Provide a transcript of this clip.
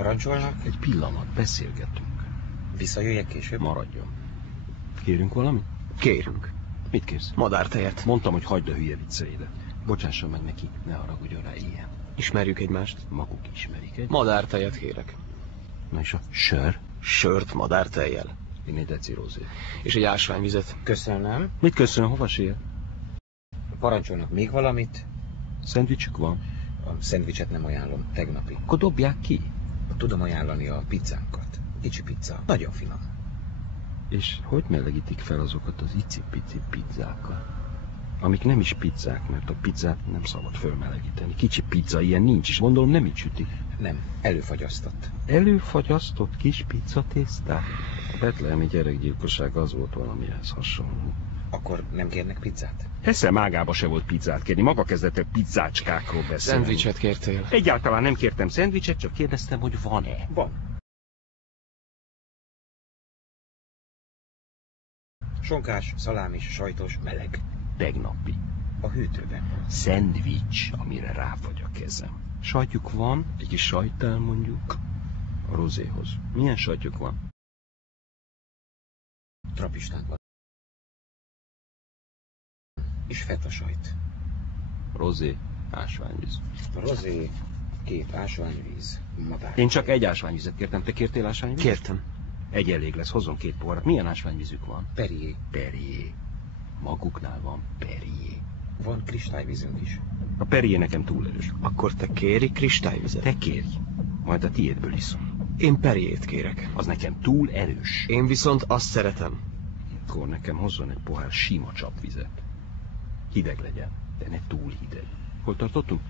Parancsolnak? Egy pillanat, beszélgetünk. Visszajöjjek később? Maradjon. Kérünk valamit? Kérünk. Mit kérsz? Madártejet. Mondtam, hogy hagyd a hülye vicceidet. Bocsásson meg neki, ne haragudjon rá ilyen. Ismerjük egymást? Maguk ismerik egy. Madártejet kérek. Na és a sör? Sört madártejjel. Én egy deci rozét. És egy ásványvizet. Köszönöm. Mit köszönöm, hova sér? Parancsolnak még valamit? Szendvicsük van? A szendvicset nem ajánlom, tegnapi. Akkor dobják ki. Tudom ajánlani a pizzánkat. Kicsi pizza, nagyon finom. És hogy melegítik fel azokat az icipici pizzákat? Amik nem is pizzák, mert a pizzát nem szabad fölmelegíteni. Kicsi pizza ilyen nincs, és gondolom nem így sütik. Nem, előfagyasztott. Előfagyasztott kis pizzatészták? A betlehemi gyerekgyilkosság az volt valamihez hasonló. Akkor nem kérnek pizzát? Eszem ágába se volt pizzát kérni, maga kezdett el pizzácskákról beszélni. Szendvicset kértél. Egyáltalán nem kértem szendvicset, csak kérdeztem, hogy van-e. Van. Sonkás, szalámis, sajtos, meleg. Tegnapi. A hűtőben. Szendvics, amire ráfagy a kezem. Sajtjuk van, egy kis sajtál mondjuk. A rozéhoz. Milyen sajtjuk van? Trapistán van. És feta sajt. Rozé, ásványvíz. Rozé, 2 ásványvíz, madár. Én csak egy ásványvizet kértem, te kértél ásványvizet? Kértem. Egy elég lesz, hozzon 2 poharat. Milyen ásványvízük van? Perrier. Perrier. Maguknál van Perrier. Van kristályvízünk is. A Perrier nekem túl erős. Akkor te kéri kristályvizet? Te kérj, majd a tiédből iszom. Én Perriert kérek. Az nekem túl erős. Én viszont azt szeretem. Akkor nekem hozzon egy pohár sima csapvizet. Hideg legyen, de ne túl hideg. Hol tartottunk?